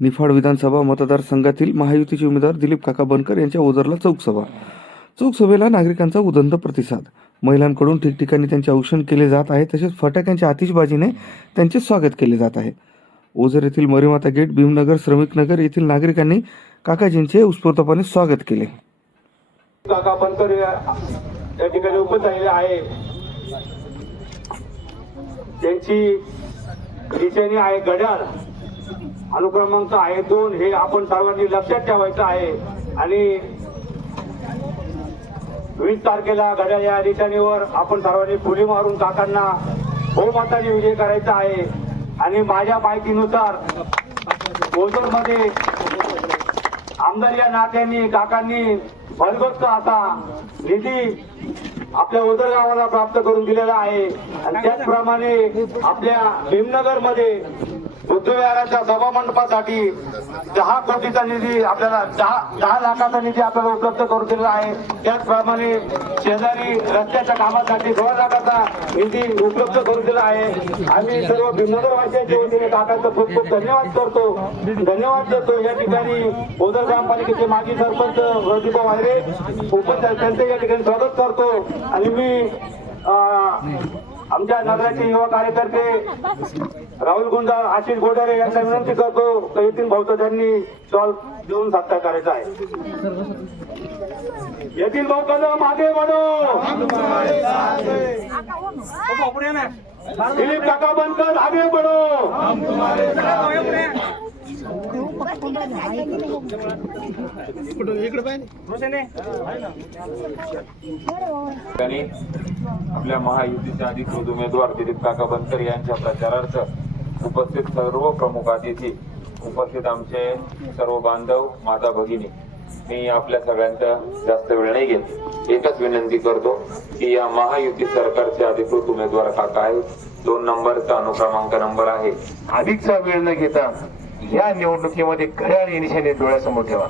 निफाड विधानसभा मतदारसंघातील महायुतीचे उमेदवार दिलीप काका बनकर यांच्या ओझरला चौकसभा चौकसभेला नागरिकांचा उदंत प्रतिसाद. महिलांकडून ठिकठिकाणी त्यांचे औषण केले जात आहे तसेच फटाक्यांच्या आतिषबाजीने त्यांचे स्वागत केले जात आहे. ओझर येथील मरीमाता गेट भीमनगर श्रमिक नगर येथील नागरिकांनी काकाजींचे उत्स्फूर्तपणे स्वागत केले. काका बनकर या ठिकाणी उपस्थित आहे. त्यांची आहे घड्याळ अनुक्रमांक आहे दोन हे आपण सर्वांनी लक्षात ठेवायचं आहे. आणि वीस तारखेला घड्याळ या निशाणीवर आपण सर्वांनी फुली मारून काकांना बहुमताने विजय करायचा आहे. आणि माझ्या माहितीनुसार ओझरमध्ये आमदार या नात्यांनी काकांनी भरगस्त असा निधी आपल्या उदर गावाला प्राप्त करून दिलेला आहे. आणि त्याचप्रमाणे आपल्या भीमनगरमध्ये बुद्धविहाराच्या सभा मंडपासाठी दहा कोटीचा निधी आपल्याला दहा दहा लाखाचा निधी आपल्याला उपलब्ध करून दिलेला आहे. त्याचप्रमाणे शेजारी रस्त्याच्या कामासाठी दोन लाखाचा निधी उपलब्ध करून दिला आहे. आम्ही सर्व भीमनगरवासियांच्या वतीने काकांचं खूप खूप धन्यवाद करतो. धन्यवाद देतो. या ठिकाणी ओझर ग्रामपालिकेचे माजी सरपंच रोजिबा वायरे उपस्थित त्यांचं या ठिकाणी स्वागत करतो. आणि मी आमच्या नगराचे युवा कार्यकर्ते राहुल गुंजाळ आशिष गोडारे यांना विनंती करतो तर येथील भाऊचं त्यांनी स्टॉल देऊन सत्कार करायचा आहे. येथील भाऊ कदम मागे बढो दिलीप काका बनकर आगे बढो ठिकाणी आपल्या महायुतीचे अधिकृत उमेदवार दिलीप काका बनकर यांच्या प्रचारार्थ उपस्थित सर्व प्रमुख अतिथी उपस्थित आमचे सर्व बांधव माता भगिनी. मी आपल्या सगळ्यांचा जास्त वेळ नाही घेत. एकच विनंती करतो की या महायुती सरकारचे अधिकृत उमेदवार काका आहेत. दोन नंबरचा अनुक्रमांक नंबर आहे. अधिकचा वेळ न घेता या निवडणुकीमध्ये घड्याळ या डोळ्यासमोर ठेवा.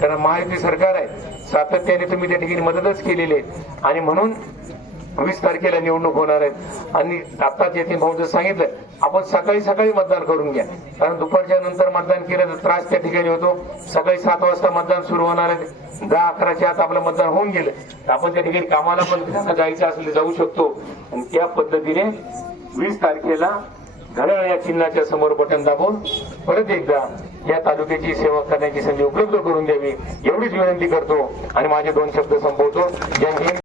कारण महायुती सरकार आहे. सातत्याने तुम्ही त्या ठिकाणी मदतच केलेली आहे. आणि म्हणून वीस तारखेला निवडणूक होणार आहेत. आणि आत्ताच येथे भाऊ जर सांगितलं आपण सकाळी सकाळी मतदान करून घ्या. कारण दुपारच्या नंतर मतदान केलं तर त्रास त्या ठिकाणी होतो. सकाळी सात वाजता मतदान सुरू होणार आहे. दहा अकराच्या आत आपलं मतदान होऊन गेलं. तर आपण त्या ठिकाणी कामाला पण जायचं असलं जाऊ शकतो. आणि त्या पद्धतीने वीस तारखेला घड्याळ या चिन्हाच्या समोर बटन दाबून परत एकदा या तालुक्याची सेवा करण्याची संधी उपलब्ध करून द्यावी. एवढीच विनंती करतो. आणि माझे दोन शब्द संपवतो. जय हिंद.